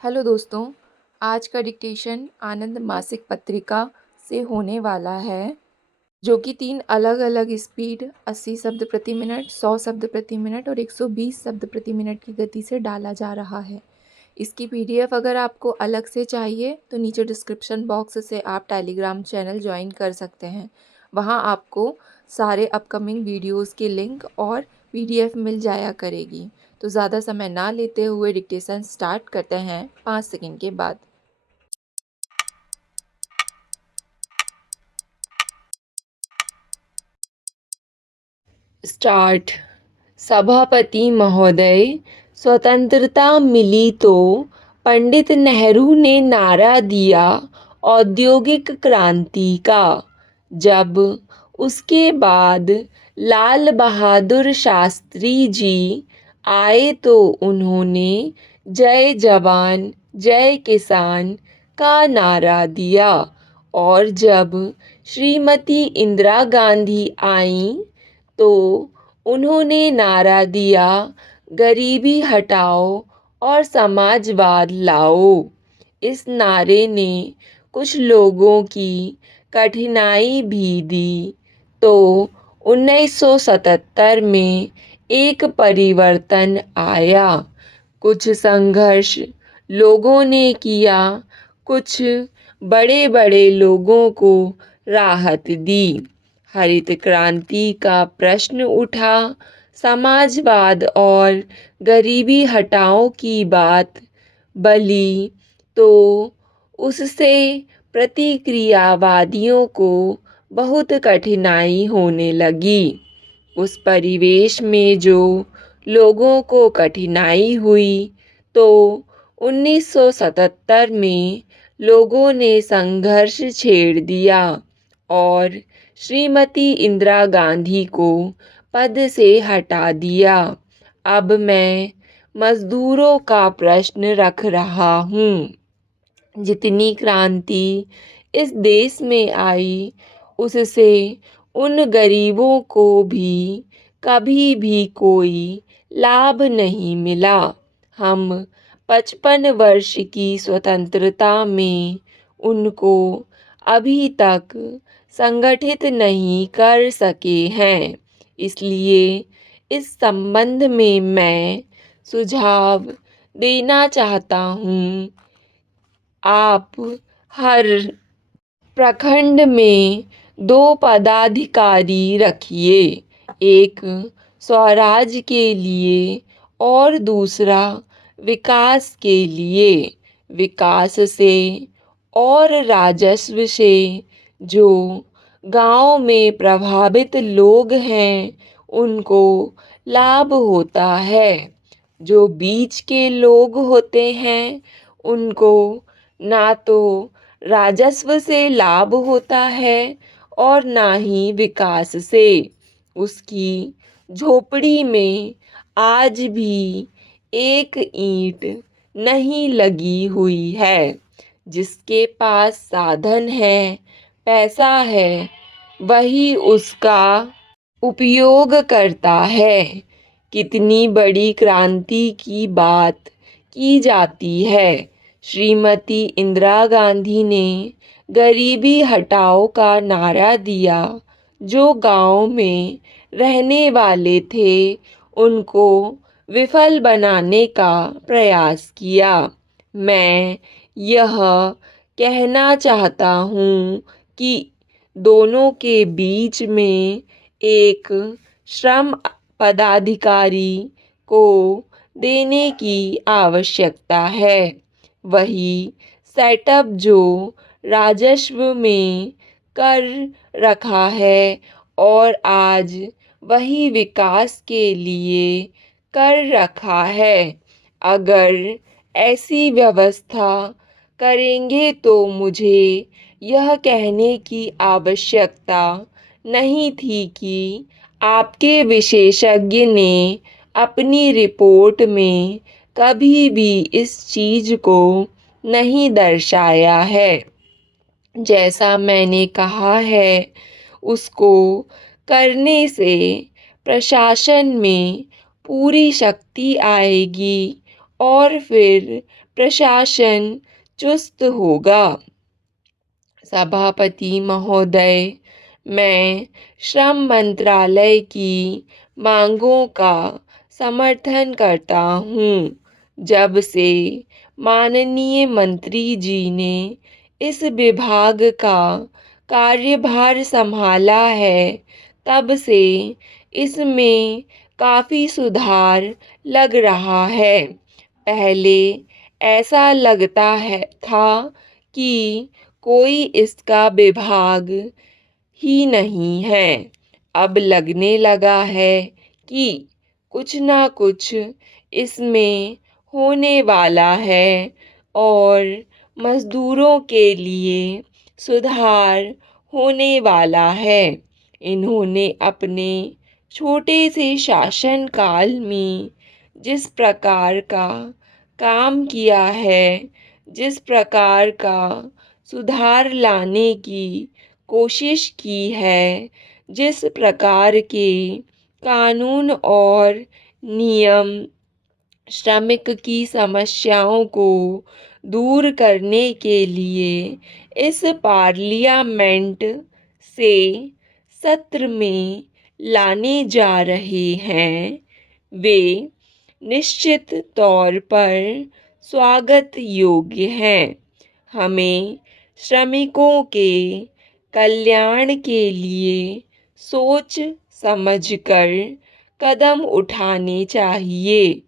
Hello दोस्तों, आज का डिक्टेशन आनंद मासिक पत्रिका से होने वाला है, जो कि 3 अलग-अलग स्पीड 80 शब्द प्रति मिनट, 100 शब्द प्रति मिनट और 120 शब्द प्रति मिनट की गति से डाला जा रहा है। इसकी पीडीएफ अगर आपको अलग से चाहिए तो नीचे डिस्क्रिप्शन बॉक्स से आप टेलीग्राम चैनल ज्वाइन कर सकते हैं। वहाँ आपको सारे अपकमिंग वीडियोज़ की लिंक और पीडीएफ मिल जाया करेगी। तो ज़्यादा समय ना लेते हुए डिक्टेशन स्टार्ट करते हैं 5 सेकंड के बाद। स्टार्ट। सभापति महोदय, स्वतंत्रता मिली तो पंडित नेहरू ने नारा दिया औद्योगिक क्रांति का। जब उसके बाद लाल बहादुर शास्त्री जी आए तो उन्होंने जय जवान जय किसान का नारा दिया। और जब श्रीमती इंदिरा गांधी आईं तो उन्होंने नारा दिया गरीबी हटाओ और समाजवाद लाओ। इस नारे ने कुछ लोगों की कठिनाई भी दी तो 1977 में एक परिवर्तन आया। कुछ संघर्ष लोगों ने किया, कुछ बड़े बड़े लोगों को राहत दी। हरित क्रांति का प्रश्न उठा, समाजवाद और गरीबी हटाओ की बात बली तो उससे प्रतिक्रियावादियों को बहुत कठिनाई होने लगी। उस परिवेश में जो लोगों को कठिनाई हुई तो 1977 में लोगों ने संघर्ष छेड़ दिया और श्रीमती इंदिरा गांधी को पद से हटा दिया। अब मैं मजदूरों का प्रश्न रख रहा हूँ। जितनी क्रांति इस देश में आई उससे उन गरीबों को भी कभी भी कोई लाभ नहीं मिला। हम 55 वर्ष की स्वतंत्रता में उनको अभी तक संगठित नहीं कर सके हैं। इसलिए इस संबंध में मैं सुझाव देना चाहता हूँ। आप हर प्रखंड में 2 पदाधिकारी रखिए, एक स्वराज के लिए और दूसरा विकास के लिए। विकास से और राजस्व से जो गांव में प्रभावित लोग हैं उनको लाभ होता है। जो बीच के लोग होते हैं उनको ना तो राजस्व से लाभ होता है और ना ही विकास से। उसकी झोपड़ी में आज भी एक ईंट नहीं लगी हुई है। जिसके पास साधन है, पैसा है, वही उसका उपयोग करता है। कितनी बड़ी क्रांति की बात की जाती है। श्रीमती इंदिरा गांधी ने गरीबी हटाओ का नारा दिया। जो गांव में रहने वाले थे उनको विफल बनाने का प्रयास किया। मैं यह कहना चाहता हूँ कि दोनों के बीच में एक श्रम पदाधिकारी को देने की आवश्यकता है। वही सेटअप जो राजस्व में कर रखा है और आज वही विकास के लिए कर रखा है। अगर ऐसी व्यवस्था करेंगे तो मुझे यह कहने की आवश्यकता नहीं थी कि आपके विशेषज्ञ ने अपनी रिपोर्ट में कभी भी इस चीज़ को नहीं दर्शाया है। जैसा मैंने कहा है उसको करने से प्रशासन में पूरी शक्ति आएगी और फिर प्रशासन चुस्त होगा। सभापति महोदय, मैं श्रम मंत्रालय की मांगों का समर्थन करता हूँ। जब से माननीय मंत्री जी ने इस विभाग का कार्यभार संभाला है, तब से इसमें काफ़ी सुधार लग रहा है। पहले ऐसा लगता था कि कोई इसका विभाग ही नहीं है। अब लगने लगा है कि कुछ ना कुछ इसमें होने वाला है और मज़दूरों के लिए सुधार होने वाला है। इन्होंने अपने छोटे से शासनकाल में जिस प्रकार का काम किया है, जिस प्रकार का सुधार लाने की कोशिश की है, जिस प्रकार के कानून और नियम श्रमिक की समस्याओं को दूर करने के लिए इस पार्लियामेंट से सत्र में लाने जा रहे हैं, वे निश्चित तौर पर स्वागत योग्य हैं। हमें श्रमिकों के कल्याण के लिए सोच समझकर कदम उठाने चाहिए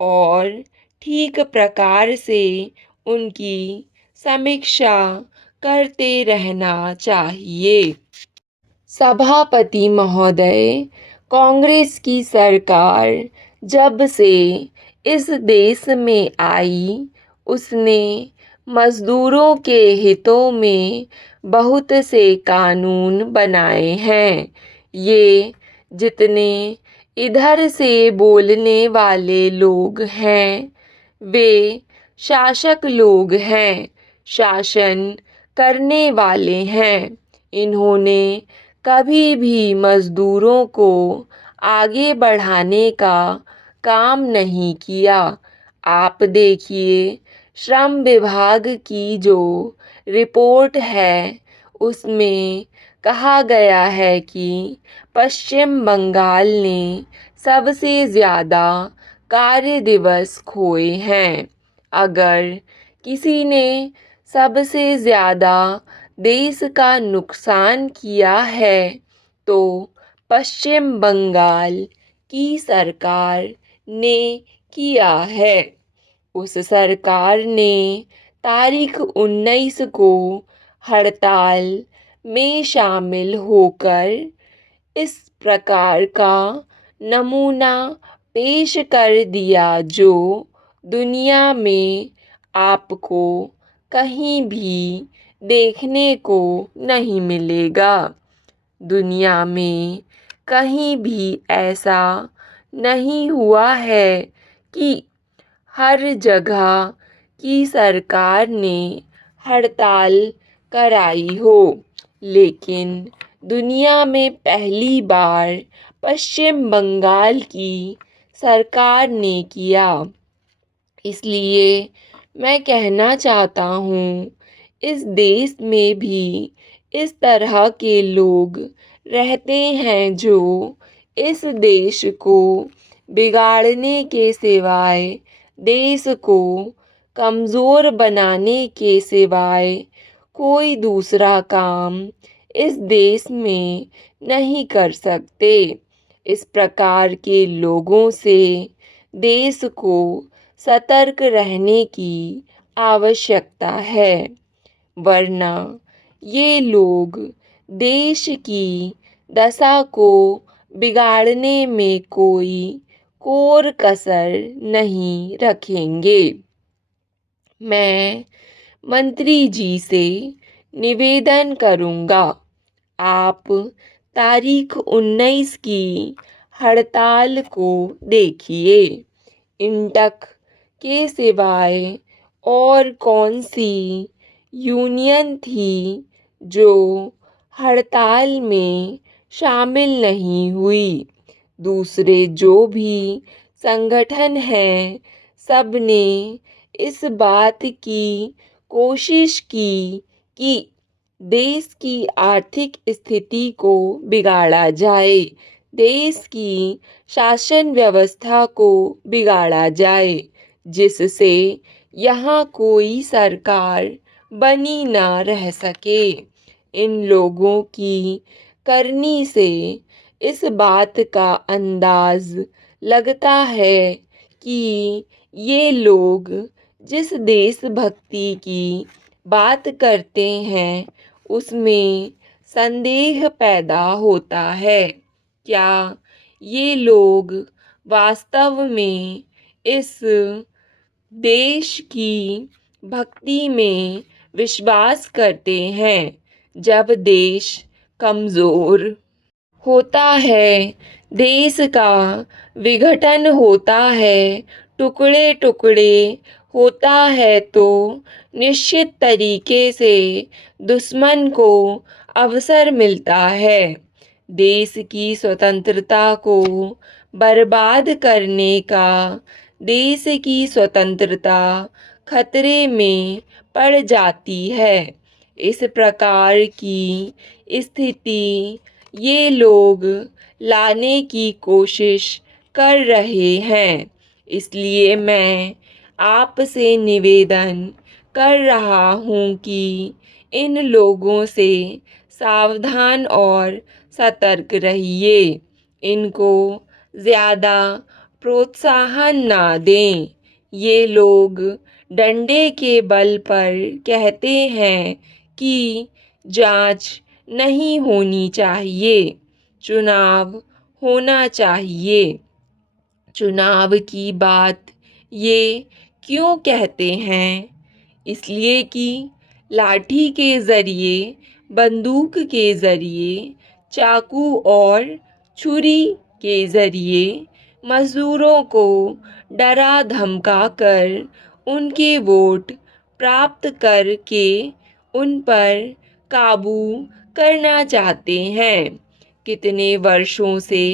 और ठीक प्रकार से उनकी समीक्षा करते रहना चाहिए। सभापति महोदय, कांग्रेस की सरकार जब से इस देश में आई, उसने मज़दूरों के हितों में बहुत से कानून बनाए हैं। ये जितने इधर से बोलने वाले लोग हैं, वे शासक लोग हैं, शासन करने वाले हैं। इन्होंने कभी भी मज़दूरों को आगे बढ़ाने का काम नहीं किया। आप देखिए, श्रम विभाग की जो रिपोर्ट है, उसमें कहा गया है कि पश्चिम बंगाल ने सबसे ज़्यादा कार्य दिवस खोए हैं। अगर किसी ने सबसे ज़्यादा देश का नुकसान किया है, तो पश्चिम बंगाल की सरकार ने किया है। उस सरकार ने तारीख 19 को हड़ताल में शामिल होकर इस प्रकार का नमूना पेश कर दिया जो दुनिया में आपको कहीं भी देखने को नहीं मिलेगा। दुनिया में कहीं भी ऐसा नहीं हुआ है कि हर जगह की सरकार ने हड़ताल कराई हो, लेकिन दुनिया में पहली बार पश्चिम बंगाल की सरकार ने किया। इसलिए मैं कहना चाहता हूँ, इस देश में भी इस तरह के लोग रहते हैं जो इस देश को बिगाड़ने के सिवाय, देश को कमज़ोर बनाने के सिवाय कोई दूसरा काम इस देश में नहीं कर सकते। इस प्रकार के लोगों से देश को सतर्क रहने की आवश्यकता है, वरना ये लोग देश की दशा को बिगाड़ने में कोई कोर कसर नहीं रखेंगे। मैं मंत्री जी से निवेदन करूँगा, आप तारीख 19 की हड़ताल को देखिए। इंटक के सिवाय और कौन सी यूनियन थी जो हड़ताल में शामिल नहीं हुई? दूसरे जो भी संगठन हैं, सब ने इस बात की कोशिश की कि देश की आर्थिक स्थिति को बिगाड़ा जाए, देश की शासन व्यवस्था को बिगाड़ा जाए, जिससे यहाँ कोई सरकार बनी ना रह सके। इन लोगों की करनी से इस बात का अंदाज लगता है कि ये लोग जिस देशभक्ति की बात करते हैं उसमें संदेह पैदा होता है। क्या ये लोग वास्तव में इस देश की भक्ति में विश्वास करते हैं? जब देश कमज़ोर होता है, देश का विघटन होता है, टुकड़े टुकड़े होता है, तो निश्चित तरीके से दुश्मन को अवसर मिलता है देश की स्वतंत्रता को बर्बाद करने का। देश की स्वतंत्रता खतरे में पड़ जाती है। इस प्रकार की स्थिति ये लोग लाने की कोशिश कर रहे हैं। इसलिए मैं आपसे निवेदन कर रहा हूँ कि इन लोगों से सावधान और सतर्क रहिए। इनको ज़्यादा प्रोत्साहन ना दें। ये लोग डंडे के बल पर कहते हैं कि जांच नहीं होनी चाहिए, चुनाव होना चाहिए। चुनाव की बात ये क्यों कहते हैं? इसलिए कि लाठी के ज़रिए, बंदूक के ज़रिए, चाकू और छुरी के ज़रिए मज़दूरों को डरा धमका कर उनके वोट प्राप्त करके उन पर काबू करना चाहते हैं। कितने वर्षों से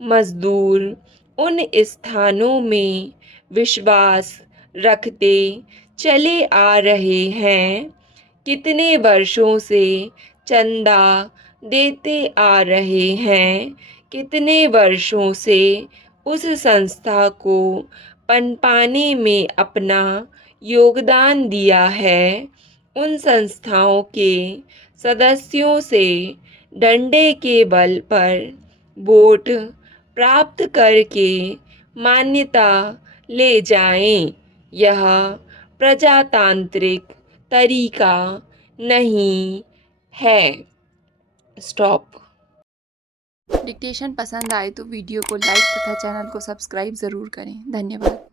मज़दूर उन स्थानों में विश्वास रखते चले आ रहे हैं, कितने वर्षों से चंदा देते आ रहे हैं, कितने वर्षों से उस संस्था को पनपाने में अपना योगदान दिया है। उन संस्थाओं के सदस्यों से डंडे के बल पर वोट प्राप्त करके मान्यता ले जाएं। यह प्रजातांत्रिक तरीका नहीं है। स्टॉप। डिक्टेशन पसंद आए तो वीडियो को लाइक तथा चैनल को सब्सक्राइब ज़रूर करें। धन्यवाद।